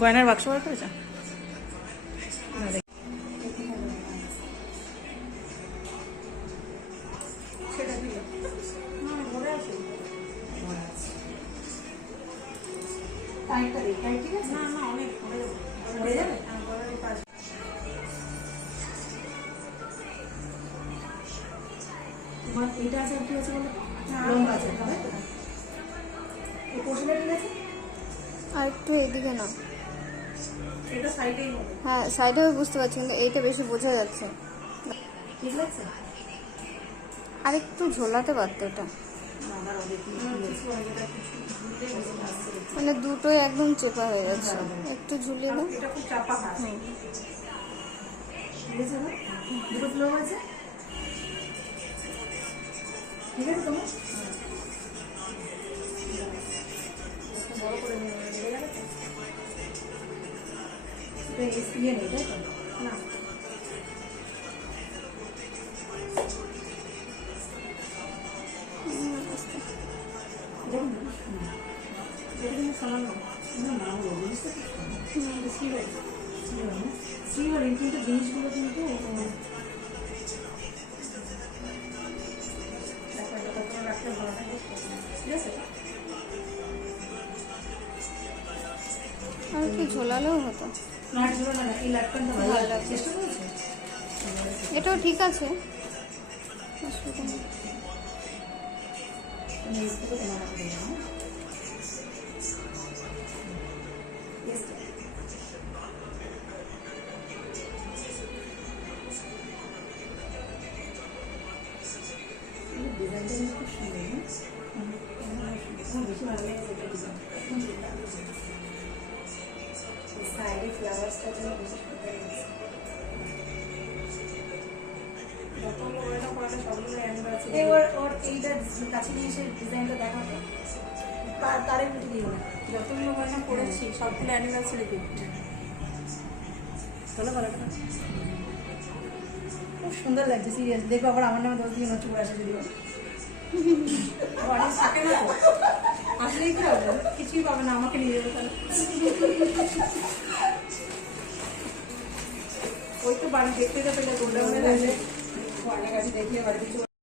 গয়নার বাক্স বার করেছে? এটা আছে কি আছে বলো লম্বা আছে তবে এই পোর্শনটা ঠিক আছে আর একটু এদিকে না। এটা সাইডেই হবে হ্যাঁ সাইডে আমি বুঝতে পারছি, কিন্তু এইটা বেশি বোঝা যাচ্ছে। ঠিক আছে আর একটু ঝোলাতে পারতো এটা, মানে দুটোই একদম চেপা হয়ে যাচ্ছে। একটু ঝুলিয়ে দাও। এটা খুব চাপা হয় ঠিক আছে না দুটো ফ্লো আছে ঠিক আছে তোমার বড় করে নিয়ে গেলে এটা ইয়ে নেই তাই তো না সামান্য না না জিনিসটা শ্রীহরি কিন্তু জিনিসগুলো কিন্তু রাখলে ভালো থাকে ঠিক আছে আর কি ঝোলালেও হতো। না ঝোলা না এই লাটকানটা ভালো লাগে চেষ্টা করেছো এটাও ঠিক আছে, অসুবিধা নেই। সাইডে ফ্লাওয়ার্সটা যেন বেশি সুন্দর লাগছে এবার ওর এইটা কাছে নিয়ে এসে ডিজাইনটা দেখাতো তারে বুঝে দিও না যতগুলো গয়না পড়েছি সবগুলো অ্যানিভার্সারি গিফট চলো বলো খুব সুন্দর লাগছে সিরিয়াস দেখো আবার আমার নামে 10 দিন হচ্ছে পড়ে আসে যদি অনেক থাকে না তো আসলেই কি হবে কিছুই পাবে না আমাকে নিয়ে যাবে তাহলে ওই তো বাড়ি দেখতে যাবে গোল্ডাউনে লাগবে অনেক কাছে দেখিয়ে বাড়ি